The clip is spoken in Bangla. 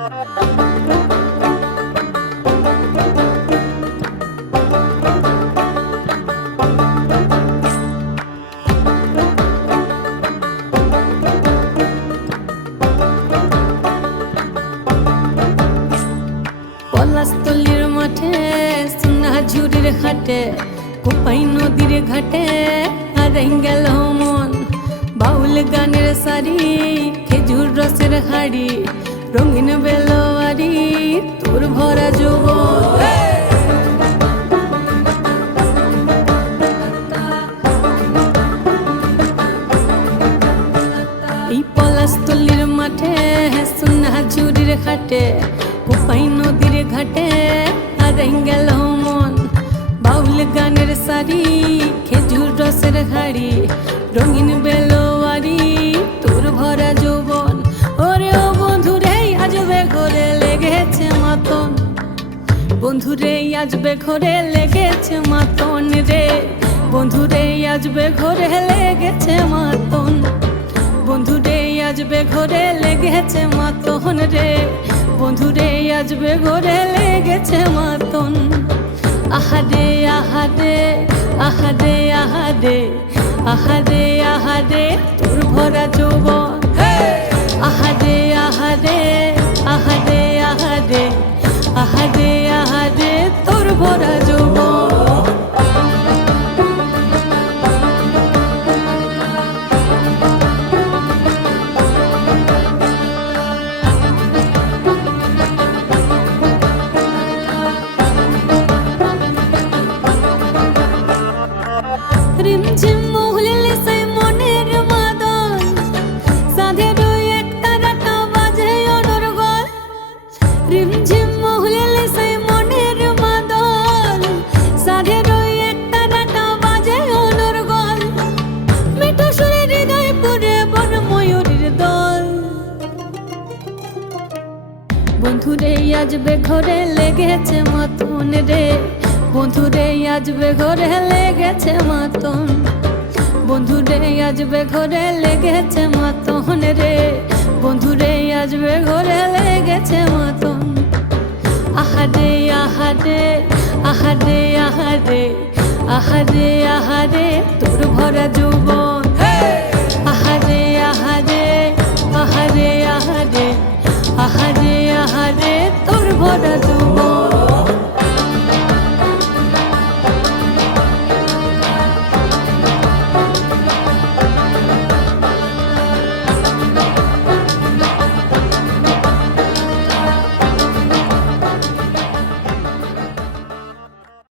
পলাশতলির মাঠে সোনা ঝুরির ঘাটে কোপাই নদীর ঘাটে হারাই গেল মন বাউল গানের সারি খেজুর রসের হাড়ি রঙিন বেলোয়ারি তোর ভরা যৌবন এই পলাশতলির মাঠে সোনা ঝুরির ঘাটে কোপাই নদীর ঘাটে হারাই গেল মন বাউল গানের সারি খেজুর রসের হাড়ি রঙিন বেলোয়ারি তোর ভরা যৌবন ওরে ও বন্ধুরে আজবে ঘরে লেগেছে মাতন বন্ধুরে আজবে ঘরে লেগেছে মাতন রে বন্ধুরে আজবে ঘরে লেগেছে মাতন বন্ধুরে আজবে ঘরে লেগেছে মাতন রে বন্ধুরে আজবে ঘরে লেগেছে মাতন আহারে আহারে আহারে আহারে আহারে আহারে তোর ভরা যৌবন আহারে আহারে আহারে আহারে আহারে আহারে তোর ভরা যৌবন রিমঝিম মহুলিলে সেই মনের মাদন সাধের এক তারাটা বাজে অনর্গল রিমঝিম মহুলিলে সেই মনের মাদন সাধের এক তারাটা বাজে অনর্গল মিঠো সুরে হৃদয় পুরে বন ময়ূরীর দল বন্ধুরে আজবে ঘরে লেগেছে মাতন রে বন্ধুরে আজবে ঘরে লেগেছে মাতন বন্ধুরে আজবে ঘরে লেগেছে মাতন রে বন্ধুরে আজবে ঘরে লেগেছে মাতন আহারে আহারে আহারে আহারে আহারে আহারে তোর ভরা